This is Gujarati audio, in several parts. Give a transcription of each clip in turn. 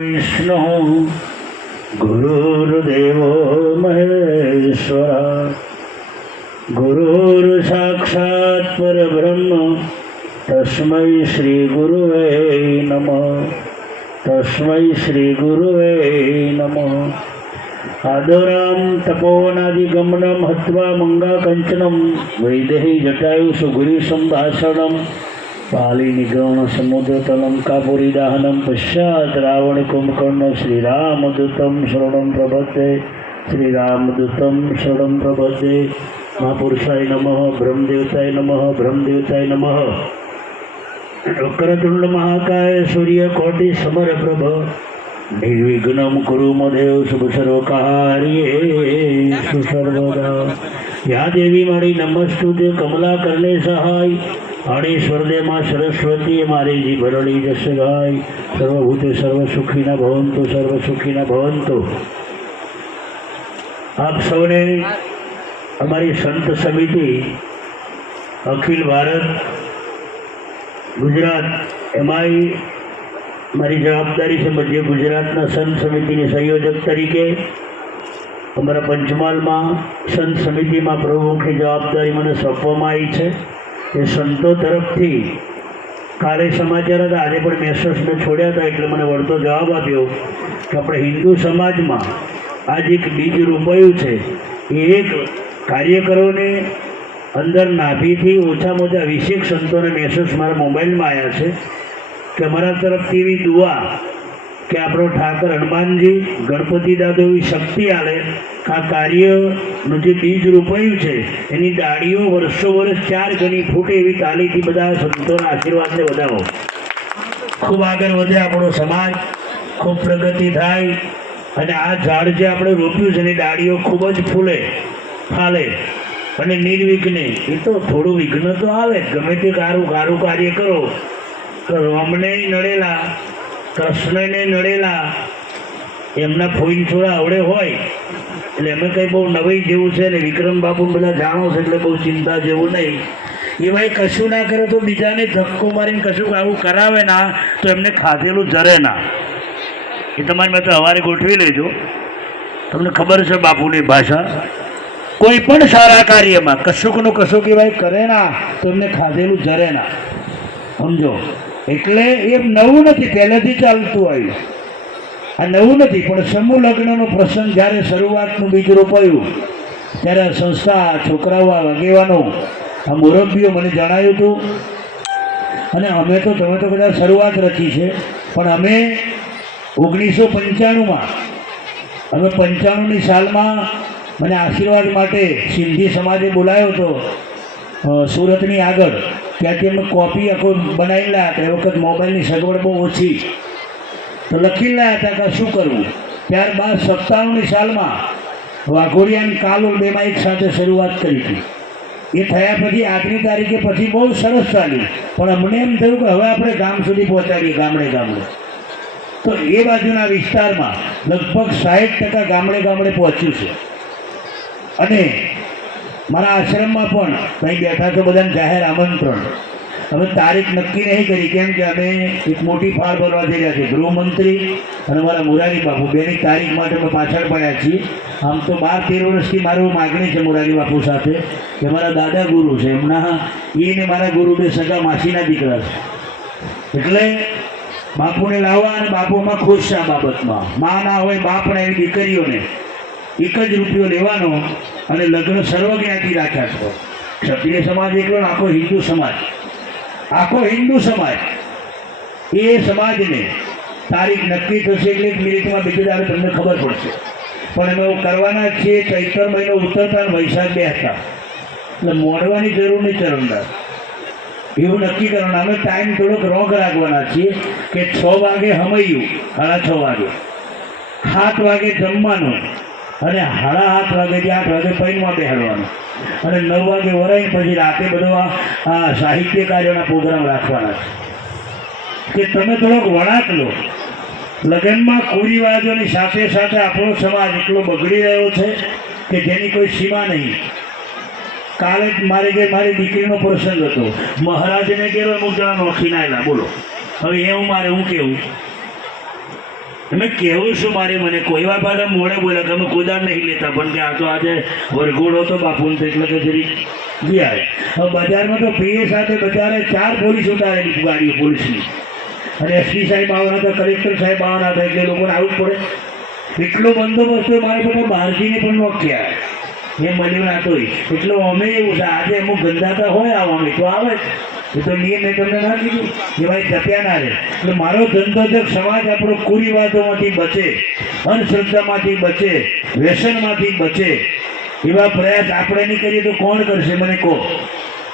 વિષ્ણુ ગુરુર્દેવો મહેશ્વર, ગુરુર સાક્ષાત પરબ્રહ્મ, તસ્મૈ શ્રી ગુરુવે નમ, તસ્મૈ શ્રી ગુરુવે નમ. આદોરામ તપોવનાદિગમનમ, હત્વા મંગાકંચનમ, વૈદેહી જટાયુ સુગુરી સંભાષણમ પાલિનિગ્રહણ સમુદ્રતલમ કાપુરી દાહનમ પશ્ચાત રાવણ કુંભકર્ણ શ્રીરામદૂતમ શરણમ પ્રભતે શ્રીરામદૂતમ શરણમ પ્રભતે મહાપુરુષાય નમઃ બ્રહ્મદેવતાય નમઃ બ્રહ્મદેવતાય નમઃ વક્રતુંડ મહાકાય સૂર્ય કોટી સમર પ્રભ નિર્વિઘ્નમ કુરુ મદેવ શુભ સર્વકાર્યે સર્વદા યા દેવી મારી નમસ્તુ કમલા કરને સહાય અણીશ્વર દે માં સરસ્વતી મારી જી ભરણી જસ ગાય. સર્વભૂતે સર્વસુખીના ભવંતો, સર્વસુખીના ભવંતુ. આપ સૌને અમારી સંત સમિતિ, અખિલ ભારત, ગુજરાત એમાંય મારી જવાબદારી છે મધ્ય ગુજરાતના સંત સમિતિની સંયોજક તરીકે, અમારા પંચમહાલમાં સંત સમિતિમાં પ્રમુખની જવાબદારી મને સોંપવામાં આવી છે. એ સંતો તરફથી કાલે સમાચાર હતા. આજે પણ મેસેજ મેં છોડ્યા હતા એટલે મને વળતો જવાબ આપ્યો કે આપણે હિન્દુ સમાજમાં આજે એક બીજ રોપાયું છે. એ એક કાર્યકરોને અંદર નાભીથી ઓછામાં ઓછા વીસેક સંતોને મેસેજ મારા મોબાઈલમાં આવ્યા છે કે અમારા તરફથી એવી દુઆ કે આપણો ઠાકર હનુમાનજી, ગણપતિ દાદો એવી શક્તિ આલે આ કાર્યનું જે બીજ રોપાયું છે, એની દાળીઓ વર્ષો વર્ષ ચાર ગણી ફૂટે એવી તાલીથી બધા સંતોના આશીર્વાદને વધાવો. ખૂબ આગળ વધે આપણો સમાજ, ખૂબ પ્રગતિ થાય, અને આ ઝાડ જે આપણે રોપ્યું છે, એની દાળીઓ ખૂબ જ ફૂલે, ફાલે, અને નિર્વિઘ્ને, એ તો થોડું વિઘ્ન તો આવે, ગમે તે કારું કારું કાર્ય કરો તો રોમને નડેલા કૃષ્ણને નડેલા. એમના ફોઈન છોડા આવડે હોય. એટલે એમને કંઈ બહુ નવાઈ જેવું છે ને વિક્રમ બાપુ બધા જાણો છે એટલે બહુ ચિંતા જેવું નહીં. એ ભાઈ કશું ના કરે તો બીજાને ધક્કો મારીને કશું આવું કરાવે ના, તો એમને ખાધેલું જરે ના. એ તમારી મેં તો હવારે ગોઠવી લેજો. તમને ખબર છે બાપુની ભાષા? કોઈ પણ સારા કાર્યમાં કશુંકનું કશું એ ભાઈ કરે ના, તો એમને ખાધેલું જરે ના. સમજો? એટલે એ નવું નથી, પહેલેથી ચાલતું આવ્યું આ નવું નથી, પણ સમૂહ લગ્નનો પ્રસંગ જ્યારે શરૂઆતનું બીજ રોપાયું ત્યારે આ સંસ્થા, છોકરાઓ આગેવાનો, આ મુરબ્બીઓ મને જણાવ્યું હતું. અને અમે તો, તમે તો બધા શરૂઆત રચી છે, પણ અમે ઓગણીસો પંચાણુંમાં, અમે પંચાણુંની સાલમાં મને આશીર્વાદ માટે સિંધી સમાજે બોલાયો હતો સુરતની આગળ. ત્યાંથી અમે કોપી આખો બનાવી લાયા હતા. એ વખત મોબાઈલની સગવડ બહુ ઓછી તો લખી લાયા હતા કે શું કરવું? ત્યારબાદ સત્તાણુંની સાલમાં વાઘોડિયા અને કાલોલ બેમાં એક સાથે શરૂઆત કરી હતી. એ થયા પછી આજની તારીખે પછી બહુ સરસ ચાલ્યું પણ અમને એમ થયું કે હવે આપણે ગામ સુધી પહોંચાડીએ ગામડે ગામડે. તો એ બાજુના વિસ્તારમાં લગભગ સાઠ ટકા ગામડે ગામડે પહોંચ્યું છે. અને મારા આશ્રમમાં પણ કંઈ બેઠા તો બધાને જાહેર આમંત્રણ. અમે તારીખ નક્કી નહીં કરી, કેમ કે અમે એક મોટી ફાળ ભરવા જઈ રહ્યા છીએ. ગૃહમંત્રી અને મારા મુરારી બાપુ, બેની તારીખ માટે અમે પાછળ પડ્યા છીએ. આમ તો બાર તેર વર્ષથી મારું માગણી છે મુરારી બાપુ સાથે કે મારા દાદા ગુરુ છે. એમના એને મારા ગુરુ બે સગા માસીના દીકરા છે. એટલે બાપુને લાવવા અને બાપુમાં ખુશ છે આ બાબતમાં. મા ના હોય બાપ ને એવી દીકરીઓને. એક જ રૂપિયો લેવાનો અને લગ્ન સર્વજ્ઞાથી રાખ્યા છો. ક્ષત્રિય સમાજ એકલો આખો હિન્દુ સમાજ. આખો હિન્દુ સમાજ. એ સમાજને તારીખ નક્કી થશે એટલે એક મિનિટમાં બીજું દાડે તમને ખબર પડશે. પણ અમે એવું કરવાના છીએ, ચૈતર મહિનો ઉતરતા અને વૈશાખ બેસતા એટલે મોડવાની જરૂર નહીં ચરણદાસ એવું નક્કી કરવાનું. અમે ટાઈમ થોડોક રોંગ રાખવાના છીએ કે છ વાગે હમૈયું, સાડા છ વાગે. સાત વાગે જમવાનું. અને હાડા આઠ વાગેથી આઠ વાગે પૈનમાં બેહાડવાનું અને નવ વાગે વરાઈને પછી રાતે બધો આ સાહિત્ય કાર્યોના પ્રોગ્રામ રાખવાના છે. કે તમે થોડોક વળાંક લો. લગ્નમાં કુરિવાજોની સાથે સાથે આપણો સમાજ એટલો બગડી રહ્યો છે કે જેની કોઈ સીમા નહીં. કાલે મારી જે મારી દીકરીનો પ્રસંગ હતો. મહારાજને કેવો અમુક જણા નોખી નાયેલા બોલો. હવે એવું મારે હું કેવું? તમે કેવું શું મારે મને કોઈ વાર પાછા મોડે બોલ્યા કે અમે કુદાર નહીં લેતા, પણ કે આ તો આજે વરઘોડો તો બાપુને એટલે કે જરી ગયા હવે બજારમાં તો પીએ સાથે બજારે ચાર પોલીસ ઉતારેલી ગાડીઓ પોલીસની. અને એસપી સાહેબ આવવાના હતા, કલેક્ટર સાહેબ આવવાના હતા, એટલે લોકોને આવું પડે. એટલો બંદોબસ્ત મારે બધા બહારજીને પણ નોખ્યા એ મળ્યું ના તોય એટલે અમે એવું છે, આજે અમુક ગંધાતા હોય આવવાનું તો આવે જ. એ તો નિયમ મેં તમને ના કીધું એ ભાઈ જપ્યા ના મારો ધંધો સમાજ આપણો કુરિવાદોમાંથી બચે અંધશ્રદ્ધામાંથી બચે, વ્યસનમાંથી બચે. એવા પ્રયાસ આપણે નહીં કરીએ તો કોણ કરશે મને કહો?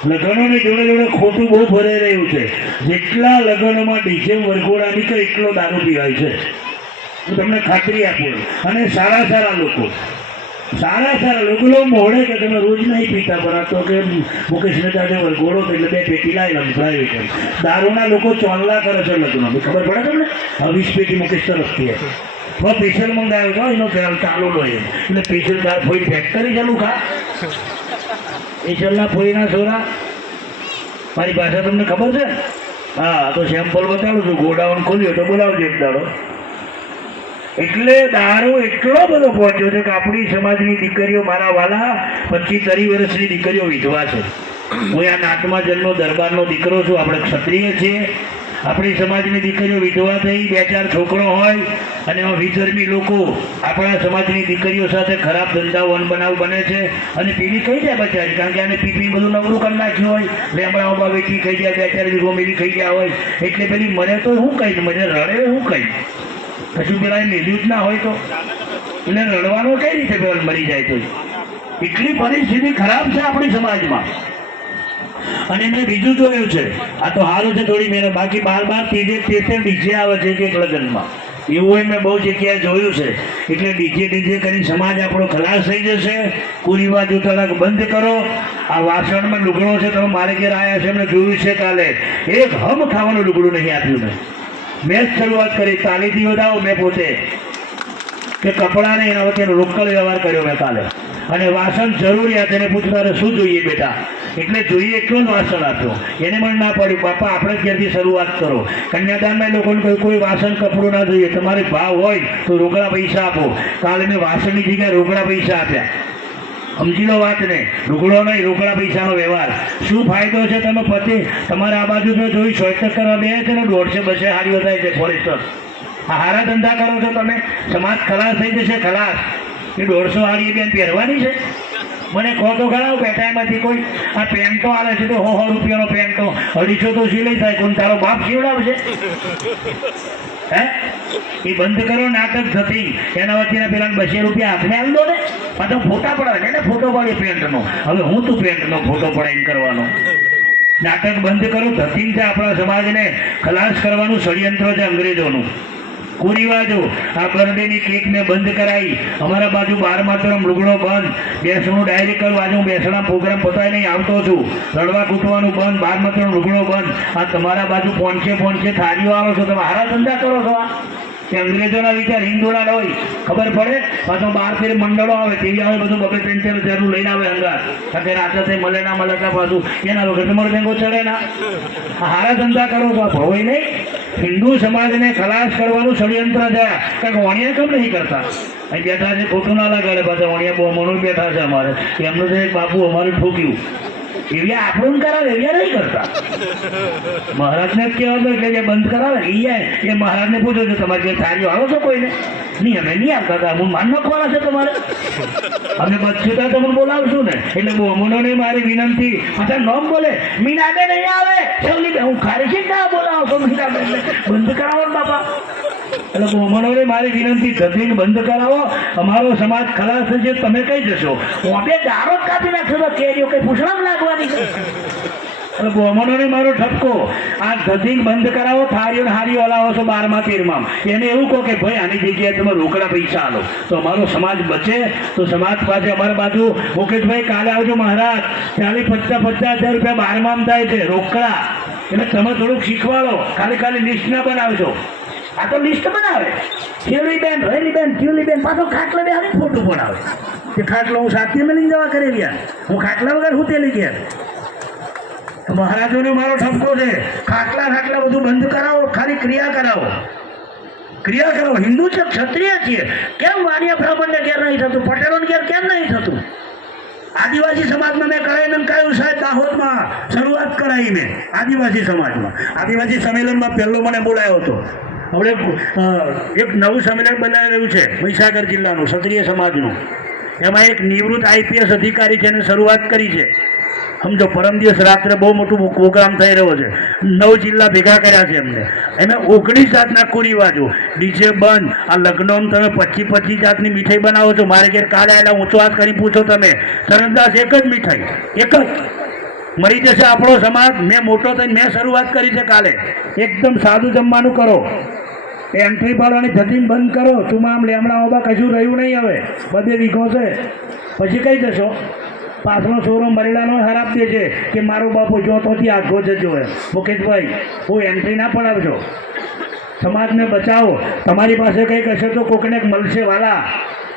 લગ્નોની જોડે જોડે ખોટું બહુ ભરાઈ રહ્યું છે. જેટલા લગ્નોમાં ડીજે વરઘોડા નીકળે એટલો દારૂ પીવાય છે. હું તમને ખાતરી આપું અને સારા સારા લોકો. સારા સારા લોકો લો મોડે કે તમે રોજ નહીં પીતા પણ તો કે મુકેશને દાદે વરઘોડો એટલે બે પેટી લાવી લંભળાવી કે દારૂના લોકો ચોલ્લા કરે છે લગ્ન ખબર પડે તમને? વીસ પેટી મુકેશ તરફથી હશે હવે પેશલ મંગાવ્યો તો એનો ખ્યાલ ચાલુ હોય એટલે પેશલ ફોઈ ફેક્ટરી ચાલુ ખા. પેશલના ફોઈના છોરા મારી ભાષા તમને ખબર છે? હા, તો સેમ્પલ બતાડું છું. ગોડાઉન ખોલ્યો તો બોલાવજો એક દાડો. એટલે દારૂ એટલો બધો પહોંચ્યો છે કે આપણી સમાજની દીકરીઓ મારા વાલા પચીસ ત્રીસ વર્ષની દીકરીઓ વિધવા છે. હું આ નાતમાં જન્મ દરબારનો દીકરો છું, આપણે ક્ષત્રિય છીએ. આપણી સમાજની દીકરીઓ વિધવા થઈ, બે ચાર છોકરો હોય, અને એમાં વિધર્મી લોકો આપણા સમાજની દીકરીઓ સાથે ખરાબ ધંધાઓ અનબનાવ બને છે. અને પીવી ખાઈ જાય બચારી, કારણ કે આને પીપી બધું નવરું કરી નાખ્યું હોય. લેમડાઓમાં વેચી ખાઈ જાય બે ચાર વીઘો મેલી ખાઈ ગયા હોય. એટલે પેલી મને તો શું કહી મને રડે શું કહી કશું પેલા એ મેલ્યું જ ના હોય તો. એટલે રડવાનો કઈ રીતે પેલા મરી જાય તો એટલી પરિસ્થિતિ ખરાબ છે આપણી સમાજમાં. અને મેં બીજું જોયું છે, આ તો સારું છે થોડી મહેનત, બાકી બાર બાર ત્રીજે તે ડીજે આવે છે એક લગ્નમાં. એવું મેં બહુ જગ્યાએ જોયું છે. એટલે ડીજે ડીજે કરી સમાજ આપણો ખલાસ થઈ જશે. કુરિવાજો તલાક બંધ કરો. આ વાસણમાં લુગડો છે, તમે મારે ઘેર આવ્યા છે, એમને જોયું છે કાલે. એક હમ ખાવાનું લુગડું નહીં આપ્યું મેં. મેં શરૂઆત કરી તાલીથી વધાવો મેં પોતે. કે કપડાને એના વચ્ચેનો રોકડ વ્યવહાર કર્યો મેં કાલે. અને વાસણ જરૂરિયાત એને પૂછતા શું જોઈએ બેટા? એટલે જોઈએ એટલો જ વાસણ આપ્યો. એને મને ના પડ્યું, બાપા, આપણે જ શરૂઆત કરો? કન્યાદાનમાં લોકોને કોઈ કોઈ વાસણ કપડું ના જોઈએ. તમારે ભાવ હોય તો રોકડા પૈસા આપો. કાલે મેં વાસણની જગ્યાએ રોકડા પૈસા આપ્યા. સમજી લો વાત ને. લુગડો નહીં રૂગડા પૈસાનો વ્યવહાર. શું ફાયદો છે તમે પતિ? તમારે આ બાજુ તો જોઈ સોયતર કરવા બે છે ને, દોઢસો, બસે હારી વધાય છે ફોરેસ્ટર આ હારા ધંધા કરો છો તમે? સમાજ ખલાસ થઈ જશે, ખલાસ. એ દોઢસો હારી બેન પહેરવાની છે? મને કહો તો ખરા પેટાઈમાંથી કોઈ. આ પેન્ટો આવે છે તો હો હો રૂપિયાનો પેન્ટો. અઢીસો તો સિલાઈ થાય, કોણ તારો બાપ સીવડાવશે હે? એ બંધ કરો, નાટક થતી એના વચ્ચેના પેલા બસો રૂપિયા હાથને આવી દો ને. પાછો ફોટા પડાવે એને ફોટો પડે પેન્ટનો હવે હું તું પેન્ટનો ફોટો પડાઈને કરવાનો. નાટક બંધ કરો ધતિંગ છે આપણા સમાજને ખલાસ કરવાનું ષડયંત્ર છે અંગ્રેજોનું. કુરિવાજો આ બર્થડેની કેક મેં બંધ કરાવી અમારા બાજુ બાર માત્ર મૃગડો બંધ. બેસણું ડાયરી કરું. આજે બેસણા પ્રોગ્રામ પતાવી નહીં, આવતો છું. રડવા કૂટવાનું બંધ. બાર માત્ર મૃગડો બંધ. આ તમારા બાજુ પોનસે પોનસે થાળીઓ આવો છો. તમે હારા ધંધા કરો છો, આ? કે અંગ્રેજોના વિચાર હિન્દુના ન હોય. ખબર પડે? પાછો બાર ફેર મંડળો આવે. તેવી આવે, બધું બબે ત્રણ ચાર હજારનું લઈને આવે અંગાર. સાથે રાત્રે થઈ મળે ના મળે ના પાછું. એના વગર તમારો બેંગો ચડે ના. આ હારા ધંધા કરો છો, આ ભવાઈ નહીં? હિન્દુ સમાજને ખલાસ કરવાનું ષડયંત્ર થયા કારણ કે વણિયા કેમ નહીં કરતા. અહીં બેઠા છે, ખોટું ના લગાડે. પાછા વણિયા બહુ બેઠા છે અમારે. એમનું તો એક બાપુ અમારું ઠોક્યું. એવી આપણું કરાવે એવી નહીં કરતા. મહારાજને જ કહેવાનું એટલે જે બંધ કરાવે ને જાય. એ મહારાજને પૂછો છો, તમારે જે સાંજો આવો છો કોઈને? નહીં, અમે નહીં આવતા હતા હું માન નાખવાના છે તમારે. અમે ત્યાં તમને બોલાવશું ને. એટલે બોમનોને મારી વિનંતી. પાછા નોમ બોલે. મીનાબેન નહીં આવે. છેલ્લી હું ખારી છે ના બોલાવો મીનાબેન બંધ કરાવો બાપા. એટલે બ્રાહ્મણોને મારી વિનંતી ધતિંગ બંધ કરાવો, અમારો સમાજ ખલાસ થશે, તમે કઈ જશો? આપણે દારો જ કાપી નાખશો તો કેરીઓ કઈ પૂછડામ લાગવાની બ્રાહ્મણોને મારો ઠપકો. આ ધતિંગ બંધ કરાવો થાળીઓ હારી ઓલાવો છો બારમાં તેરમાં. એને એવું કહો કે, ભાઈ, આની જગ્યાએ તમે રોકડા પૈસા આલો. તો અમારો સમાજ બચે. તો સમાજ પાસે અમારા બાજુ, મુકેશભાઈ, કાલે આવજો મહારાજ. ચાલીસ પચાસ પચાસ હજાર રૂપિયા બારમાં થાય છે. રોકડા. એટલે તમે થોડુંક શીખવાડો. ખાલી ખાલી લિસ્ટ ના બનાવજો. આ તો લિસ્ટ બનાવે. થેલી બેન રેલી બેન થેલી બેન પાછો ખાટલા બે આવી ફોટો પડાવે. કે ખાટલો હું સાથે મેં લઈને જવા કરી ગયા હું ખાટલા વગર હું તેલી ગયા મહારાજોને મારો ઠપકો છે. ખાટલા ખાટલા બધું બંધ કરાવો, ખાલી ક્રિયા કરાવો. ક્રિયા કરો હિન્દુ છે, ક્ષત્રિય છીએ. કેમ વાણિયા બ્રાહ્મણને ઘેર નહીં થતું? પટેલોને ઘેર કેમ નહીં થતું? આદિવાસી સમાજમાં મેં કરાવીને કહ્યું, સાહેબ, દાહોદમાં શરૂઆત કરાવી મેં આદિવાસી સમાજમાં. આદિવાસી સંમેલનમાં પહેલો મને બોલાયો હતો. હવે એક નવું સંમેલન બનાવી રહ્યું છે, મહીસાગર જિલ્લાનું, ક્ષત્રિય સમાજનું. એમાં એક નિવૃત્ત આઈપીએસ અધિકારી છે, એને શરૂઆત કરી છે. સમજો, પરમ દિવસ રાત્રે બહુ મોટું પ્રોગ્રામ થઈ રહ્યો છે. નવ જિલ્લા ભેગા કર્યા છે એમને. એમે ઓગણીસ જાતના કુરિવાજો. ડીજે બંધ. આ લગ્નોમાં તમે પચીસ પચીસ જાતની મીઠાઈ બનાવો છો. મારે ઘેર કાલે આવેલા ઊંચો હાથ કરી પૂછો તમે. સરંદાસ એક જ મીઠાઈ. એક જ. મરી જશે આપણો સમાજ. મેં મોટો થઈને મેં શરૂઆત કરી છે કાલે. એકદમ સાદું જમવાનું કરો. એન્ટ્રી પાડવાની જતીન બંધ કરો. તમામ લેમડા ઓબા કશું રહ્યું નહીં હવે. બધે છે. પછી કઈ જશો? પાછળનો છોરો મરેલાનો ખરાબ દે છે કે મારો બાપુ જોતોથી આગો જજો એમ. મુકેશભાઈ, હું એન્ટ્રી ના પડાવજો. સમાજને બચાવો. તમારી પાસે કંઈક હશે તો કોકને મળશે વાલા.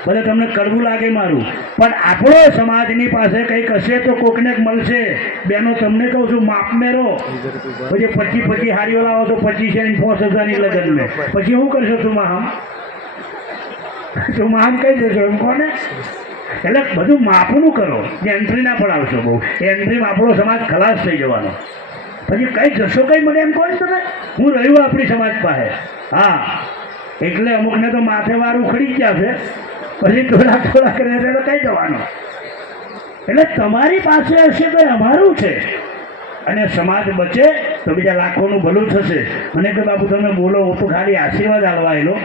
ભલે તમને કડવું લાગે મારું પણ આપણો સમાજની પાસે કંઈક હશે તો કોકને મળશે. બેનો તમને કહું છું માપ મેરો. પછી પચી પચી હારીઓ લાવો તો પચીસ પોસ હજારની લગ્ન મેં. પછી શું કરશો તું મહામ તું મહામ કઈ દેશો એમ કોને? એટલે બધું માપનું કરો. જે એન્ટ્રી ના પડાવશો બહુ. એન્ટ્રીમાં આપણો સમાજ ખલાસ થઈ જવાનો. પછી કઈ જશો કઈ મને એમ કોણ તમે? હું રહ્યું આપણી સમાજ પાસે. હા. એટલે અમુકને તો માથે વાર ઉખડી ગયા છે. પછી ટોળા ટોળા કરે તો કઈ જવાનું એટલે તમારી પાસે હશે તો અમારું છે. અને સમાજ બચે તો બીજા લાખોનું ભલું થશે. મને કે બાપુ તમે બોલો, હું તો ખાલી આશીર્વાદ આલવા આવેલો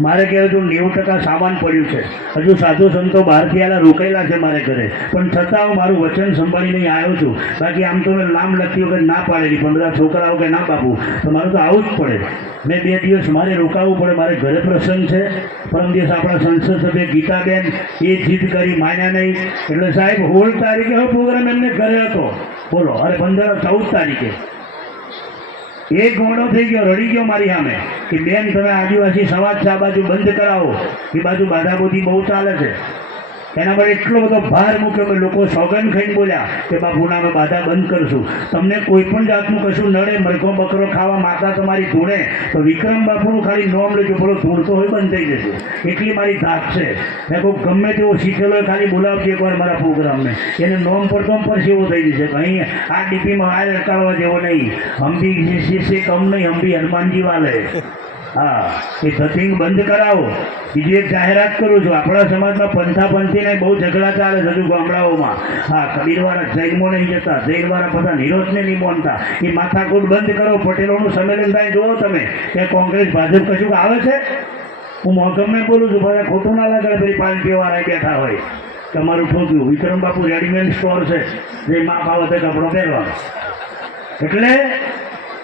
મારે કહેવાય તો નેવું ટકા સામાન પડ્યું છે. હજુ સાધુ સંતો બહારથી આલા રોકાયેલા છે મારે ઘરે. પણ છતાં હું મારું વચન સંભાળીને આવ્યો છું. બાકી આમ તો મેં નામ લખ્યું કે ના પાડેલી, પણ બધા છોકરાઓ કે ના બાપુ, તો મારું તો આવું જ પડે. મેં બે દિવસ મારે રોકાવું પડે, મારે ઘરે પ્રસંગ છે. પરમ દિવસ આપણા સંસદ સભ્ય ગીતાબેન એ જીદ કરી માન્યા નહીં. એટલે સાહેબ, હોળ તારીખે હવે પ્રોગ્રામ એમને ઘરે હતો. બોલો, અરે પંદર ચૌદ તારીખે. એક ગોળો થઈ ગયો, રડી ગયો મારી સામે. કે બેન, તમે આદિવાસી સમાજ આ બાજુ બંધ કરાવો. એ બાજુ બાધાબોધી બહુ ચાલે છે. એના પર એટલો બધો ભાર મૂક્યો કે લોકો સોગન ખાઈને બોલ્યા કે બાપુના અમે બાધા બંધ કરશું. તમને કોઈ પણ જાતનું કશું નડે, મરઘો બકરો ખાવા, માતા તમારી ધૂણે, તો વિક્રમ બાપુનું ખાલી નોમ લેજો, બોલો ધૂણતો હોય બંધ થઈ જશે. એટલી મારી ધાક છે. મેં કોઈ ગમે તેવો શીખેલો હોય, ખાલી બોલાવજો એકવાર મારા પ્રોગ્રામને. એને નોમ પર તો પર જેવો થઈ જશે. અહીં આ ડીપીમાં આ લટકાવવા જેવો નહીં. અંબી શિષ્ય કમ નહીં અંબી હનુમાનજી વાલે. હા, એ ધતિંગ બંધ કરાવો. બીજી એક જાહેરાત કરું છું. આપણા સમાજમાં પંથા પંથીને બહુ ઝઘડા ચાલે છે હજુ ગામડાઓમાં. હા, કબીરવાળા જૈનમો નહીં જતા, જૈનવાળા બધા નિરોધને નહીં માનતા. એ માથાકૂટ બંધ કરો, પટેલોનું સંમેલન થાય જુઓ તમે. કે કોંગ્રેસ, ભાજપ કશું આવે છે? હું મોગમને બોલું છું ભલે ખોટું ના લાગે પેલી પાર્ટીઓવાળા બેઠા હોય. તમારું ઠોક્યું વિક્રમ બાપુ રેડીમેડ સ્ટોર છે, જે મા તે કપડો પહેરવાનો. એટલે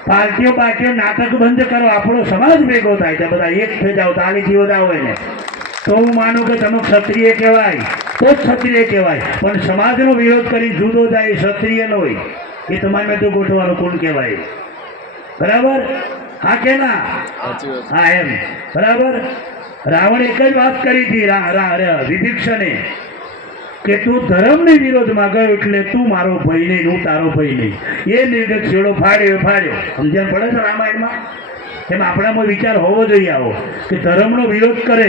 પાર્ટીઓ પાર્ટીઓ નાટક બંધ કરો. આપણો સમાજ ભેગો થાય છે. બધા એક થઈ જાઓ તાલીથી જીવતા હોય ને. તો હું માનું કે તમે ક્ષત્રિય કહેવાય તો જ ક્ષત્રિય કહેવાય. પણ સમાજનો વિરોધ કરી જુદો જાય ક્ષત્રિય ન હોય. એ તમારે તો ગોઠવાનું કોણ કહેવાય. બરાબર? હા કે ના? હા એમ. બરાબર? રાવણ એક જ વાત કરી હતી વિભીક્ષણે. કે તું ધર્મની વિરોધમાં ગયો એટલે તું મારો ભય નહીં, હું તારો ભય નહીં. એ નિર્ગત છેડો ફાડ્યો ફાડ્યો. સમજણ પડે છે રામાયણમાં? એમ આપણામાં વિચાર હોવો જોઈએ આવો, કે ધર્મનો વિરોધ કરે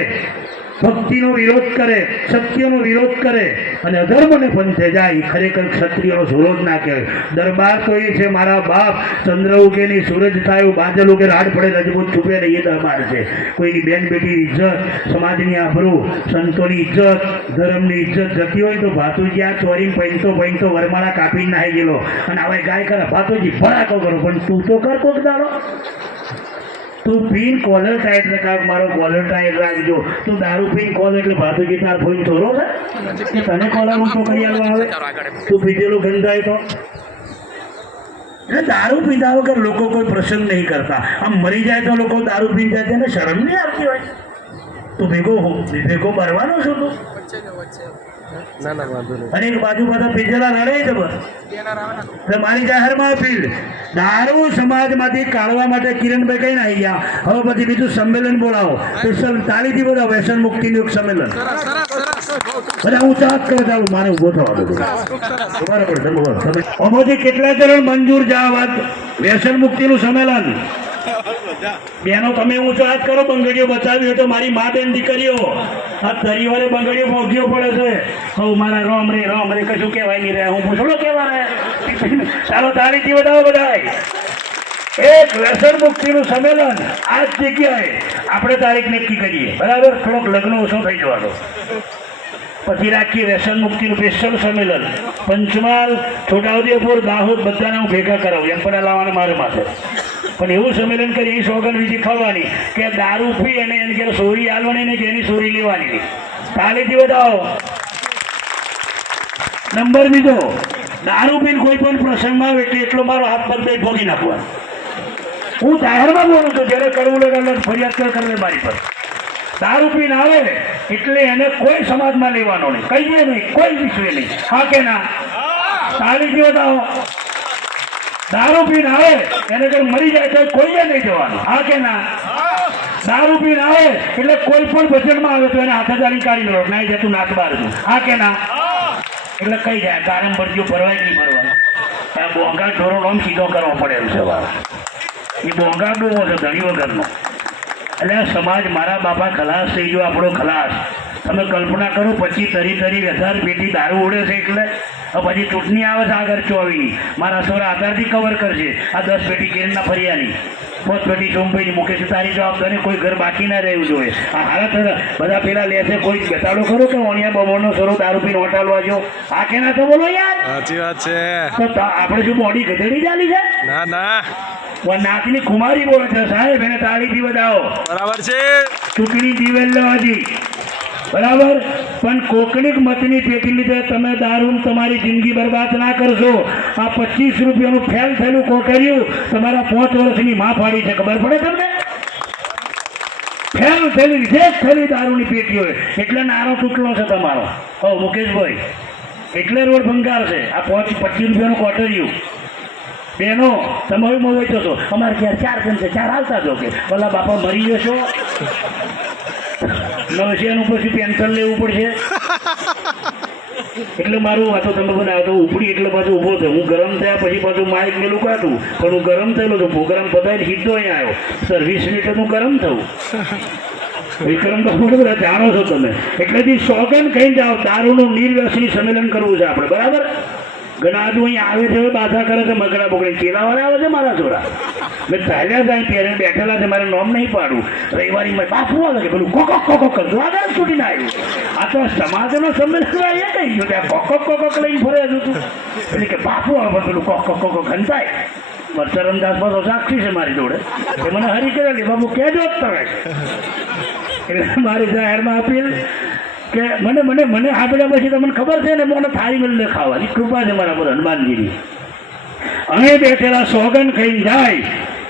ભક્તિનો વિરોધ કરે, સત્યનો વિરોધ કરે અને અધર્મને પંથે જાય ખરેખર ક્ષત્રિયનો સુરો જ ના કહેવાય. દરબાર તો એ છે, મારા બાપ ચંદ્ર ઉગે નહીં, સૂરજ થાય બાજલ ઉગે, રાડ પડે, રજપૂત છૂપે નહીં, એ દરબાર છે. કોઈની બેન બેટી ઇજ્જત, સમાજની આબરૂ, સંતોની ઇજ્જત, ધર્મની ઇજ્જત જતી હોય તો ભાતુજી આ ચોરી પૈંતો પૈંતો વરમાળા કાપીને નાહી ગયેલો. અને હવે ગાય કરે, ભાતુજી ભડાકો કરો, પણ તું તો કર કોક દાડો તું પીન કોલર ટાઈટ ને કાક મારો કોલર ટાઈટ રાખજો તું દારૂ પીન કોલ એટલે ભાતુજી તાર ફોઈન ચોરો ને. તને કોલર ઊંચો કરી આવવા આવે? તું પીધેલું ગંધાય તો. એટલે દારૂ પીધા વગર લોકો કોઈ પ્રસંગ નહીં કરતા. આમ મરી જાય તો લોકો દારૂ પી જાય તેને શરમ નહીં આવતી હોય. તું ભેગો ભેગો મરવાનો છો તું. ના ના, વાંધો નહીં. અને એક બાજુ બધા પીજેલા લડે બસ. એટલે મારી જાહેરમાં અપીલ દારૂ સમાજમાંથી કાઢવા માટે કિરણભાઈ કઈ આવી ગયા? હવે પછી બીજું સંમેલન બોલાવો. સ્પેશિયલ તાળીથી બધા વ્યસન મુક્તિનું એક સંમેલન. બધા ઊંચા હાથ કરે ચાલો મારે ઊભો થવા બરાબર બોલો. કેટલા ચરણ મંજૂર આ વાત? વ્યસન મુક્તિનું સંમેલન. બેનો, તમે ઊંચો હાથ કરો બંગડીઓ બચાવી હોય તો મારી મા બેન દીકરીઓ, આ પરિવારે બંગડીઓ ભોગીઓ પડે છે. હવ મારા રોમ રે રોમ રે, કશું કહેવાય નહીં રહ્યા હું પૂછડો કેવા રે? ચાલો તાળીથી બતાવો બધાય. એક વ્યસન મુક્તિનું સંમેલન આ જ જગ્યાએ આપણે તારીખ નક્કી કરીએ. બરાબર? થોડોક લગ્ન ઓછો થઈ જવાનો. પછી રાખીએ વ્યસન મુક્તિનું સ્પેશિયલ સંમેલન. પંચમહાલ, છોટાઉદેપુર, દાહોદ, બધાને હું ભેગા કરાવું. એમ પણ લાવવાના મારે માથે. પણ એવું સંમેલન કરી એની સોગન બીજી ખવવાની. કે દારૂ પી અને એને કે સોરી આલવાની ને એની સોરી લેવાની. તાલીથી બતાવો. નંબર બીજો. દારૂ પીને કોઈ પણ પ્રસંગમાં આવે એટલે એટલો મારો હાથ પગ દઈ ભોગી નાખવાનો. હું જાહેરમાં બોલું છું, જ્યારે કરવું લાગે એટલે ફરિયાદ કર મારી પર. દારૂ પીને આવે એટલે એને કોઈ સમાજમાં લેવાનો નહીં. કહીએ નહીં, કોઈ વિશ્વે નહીં. હા કે ના? તાળીથી બતાવો. દારૂ પીને આવે, એને કઈ મરી જાય તો કોઈએ નહીં જવાનું. હા કે ના? દારૂ પીને આવે, એટલે કોઈ પણ ભજનમાં આવે તો એને હાથે ચાલી કાઢી લો ના જતું નાક બાર હા કે ના? એટલે કઈ જાય? કારમ ભરજો ભરવાય નહીં ભરવાનું બોંગા ઢોરો આમ સીધો કરવો પડે એમ છે એ બોંગા ડૂબો છે ધણી વગરનો. એટલે સમાજ મારા બાપા ખલાસ થઈ ગયો આપણો ખલાસ. તમે કલ્પના કરો પછી તરી તરી હજાર પેટી દારૂ ઉડે છે એટલે પછી ચૂંટણી આવે છે આગળ ચોવીની. મારા સોરા આધારથી કવર કરશે. આ દસ પેટી કેરીના ફરિયાની. પોત પેટી સોમભાઈની મુકેશ તારી જવાબદારી કોઈ ઘર બાકી ના રહેવું જોઈએ. આ હાલત બધા પેલા લે છે કોઈ બેતાડો ખરો કે ઓણિયા બબોનો સરો દારૂ પીને હોટાલવા જો આ કેના તો બોલો યાર? સાચી વાત છે. તો આપણે શું બોડી ગધેડી ચાલી છે? ના ના. નાકની કુમારી બોલે છે સાહેબ એને તાળીથી બતાવો બરાબર છે. ચૂંટણી દિવેલ લેવાથી બરાબર? પણ કોકણીક મતની પેટી લીધે તમે દારૂ તમારી જિંદગી બરબાદ ના કરશો. આ પચીસ રૂપિયાનું ફેલ થયેલું કોકર્યું તમારા પાંચ વર્ષની માં ફાડી છે. ખબર પડે તમને? ફેલ થયેલી, રિજેક્ટ થયેલી દારૂની પેટી હોય એટલે નારો તૂટલો છે તમારો. હો, મુકેશભાઈ, એટલે રોડ ભંગાર છે. આ પાંચ, પચીસ રૂપિયાનું કોટર્યું. બેનો, તમે હવે મોવાઈ જશો અમારે ત્યાં ચાર જણ છે. ચાર આવતા જો કે ભલા બાપા મરી જશો. નવશિયાનું પછી પેન્શન લેવું પડશે? એટલે મારું વાતો તમે બધા તો ઉપડી એટલે પાછું ઊભો થયો. હું ગરમ થયા પછી પાછું માઇક ને લુકાતું પણ હું ગરમ થયેલો તો પ્રોગ્રામ પતાવીને સીધો અહીંયા આવ્યો. સર્વિસ મિનિટ હું ગરમ થયું. વિક્રમ તો ખૂબ બધા જાણો છો તમે. એટલેથી સોગન કહી જાઓ. દારૂનું નિર્વ્યસની સંમેલન કરવું છે આપણે. બરાબર? ઘણા આજુ અહીં આવે છે બાધા કરે છે મગડા બગડે કેળાવાળા આવે છે મારા છોરા મેં ચાલ્યા જાય પહેરે બેઠેલા છે, મારે નોમ નહીં પાડું. રવિવારી મેં બાપુ આવે છે, પેલું કોકો કોકો કરતું. આગળ છૂટીને આવ્યું. આ તો સમાજનો સંમેલન એ કહી ગયો ત્યાં કોકો કોકો લઈને ફરે તું. એટલે કે બાપુ આવે પેલું કોકો કોકો ખંતાય મરચરમદાસ પાછો સાક્ષી છે મારી જોડે. એ મને હરી કરેલી, બાપુ કહેજો જ તમે એટલે મારી જાહેરમાં અપીલ કે મને મને મને આપ્યા પછી તમને ખબર છે ને, મને થાળી મિલ ખાવાની. કૃપા છે મારા પર, હનુમાનજીની. અહીં બેઠેલા સોગન ખાઈને જાય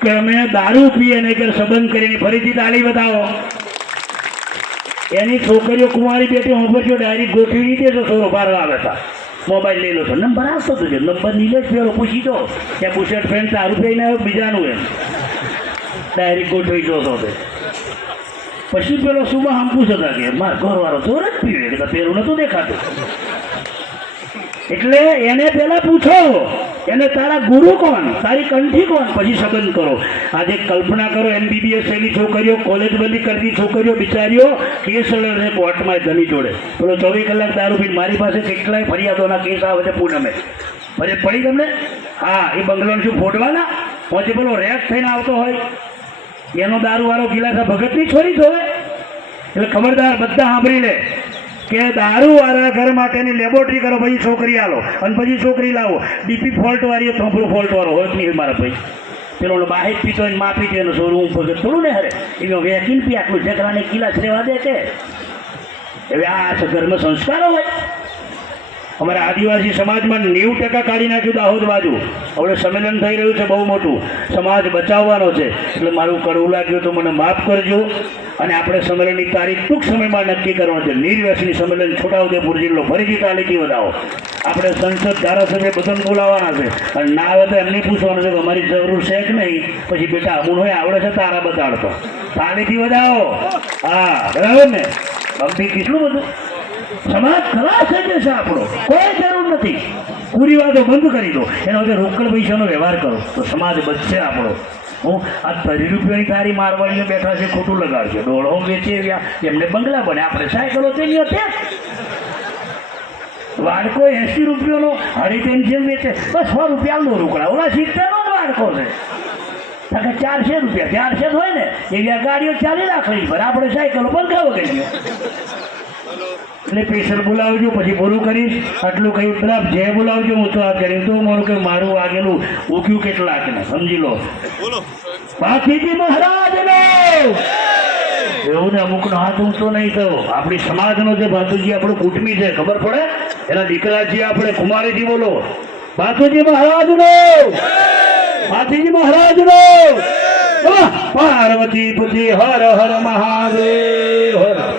કે અમે દારૂ પીએ ને કે સંબંધ કરીને ફરીથી તાળી બતાવો એની છોકરીઓ કુંવારી બેટી હોંભરજો, ડાયરી ગોઠવી રીતે તો થોડો બહાર આવે હતા મોબાઈલ લઈ લો છો. નંબર આવતો હતો નંબર નીલે જ પેલો પૂછી દો. ત્યાં બુશર્ટ ફ્રેન્ડ તારું પીને આવ્યો, બીજાનું એમ. ડાયરી ગોઠવી દો તે. પછી પેલો સુબહ આમ પૂછતા કે માર ઘરવાળો તો જ પીવે એટલે પેલું નતું દેખાતું. એટલે એને પેલા પૂછો, એને તારા ગુરુ કોણ? તારી કંઠી કોણ? પછી સંબંધ કરો. આજે કલ્પના કરો, એમબીબીએસ થયેલી છોકરીઓ કોલેજ બંધી કરતી છોકરીઓ, બિચારીઓ કેસ લડે કોર્ટમાં ધની જોડે. પેલો ચોવીસ કલાક દારૂ પીને મારી પાસે કેટલાય ફરિયાદોના કેસ આવે છે, પૂનમે. પછી પડી તમને? હા, એ બંગલોને શું, ફોડવાના? પછી પેલો રેપ થઈને આવતો હોય. એનો દારૂવાળો ગિલાસા ભગતની છોરી જોવે? એટલે ખબરદાર બધા સાંભળી લે કે દારૂવાળા ઘર માટેની લેબોરેટરી કરો, પછી છોકરી આલો. અને પછી છોકરી લાવો. ડીપી ફોલ્ટ વાળી ફોલ્ટવાળો. ફોલ્ટ વાળો હોય નહીં મારા ભાઈ? પેલો બાહેર પીતો હોય માફી દે એનો સોરું હું ભગત. થોડું ને હરે? એનો વેકીન પી આટલું ઝઘડાને ગિલાસ રહેવા દે કે? હવે આ ઘરમાં સંસ્કારો હોય. અમારા આદિવાસી સમાજમાં નેવું ટકા કાઢી નાખ્યું દાહોદ બાજુ. હવે સંમેલન થઈ રહ્યું છે બહુ મોટું. સમાજ બચાવવાનો છે. એટલે મારું કડવું લાગ્યું તો મને માફ કરજો. અને આપણે સંમેલનની તારીખ ટૂંક સમયમાં નક્કી કરવાનું છે. નિર્વ્યસની સંમેલન છોટાઉદેપુર જિલ્લો ફરીથી તાલીકી વધાવો. આપણે સંસદ ધારાસભ્ય બધાને બોલાવવાના છે. અને ના આવે તો એમને પૂછવાનું છે કે અમારી જરૂર છે કે નહીં? પછી બેટા અમુન હોય, આવડે છે તારા બતાડતો. તાલીથી વધાવો. હા, બરાબર ને? અમથી કેટલું બધું? સમાજ ખલાસ થઈ જશે આપણો. કોઈ જરૂર નથી. પૂરી વાતો બંધ કરી દો. એના જે રોકડ પૈસાનો વ્યવહાર કરો, તો સમાજ બચશે આપણો. હું આ ત્રીસ રૂપિયાની તારી મારવાડીને બેઠા છે, ખોટું લગાડશે. દોઢો વેચે એમને બંગલા બને. આપણે સાયકલો તેની હશે વાડકો એસી રૂપિયાનો હરિકેન જેમ વેચે. બસ સો રૂપિયાનો રોકડા. ઓલા સિત્તેરનો જ વાડકો છે. કારણ કે ચારસો રૂપિયા. ચારસો જ હોય ને. એવી આ ગાડીઓ ચાલી રાખવી પણ આપણે સાયકલો બંધ વગર એટલે પેશન્ટ બોલાવજો પછી પૂરું કરીશ. આટલું કહ્યું તરફ જે બોલાવજો હું તો આ કર્યું તો મારું કે મારું વાગેલું ઉગ્યું કેટલાક ને સમજી લો. બાકીજી મહારાજનો એવું ને! અમુકનો હાથ ઊંચો નહીં થયો. આપણી સમાજનો જે ભાતુજી આપણું કુટુંબી છે ખબર પડે? એના દીકરાજી આપણે કુમારીજી બોલો. ભાતુજી મહારાજનો ભાતીજી મહારાજનો નો! પાર્વતી પુજી હર હર મહાદેવ હર.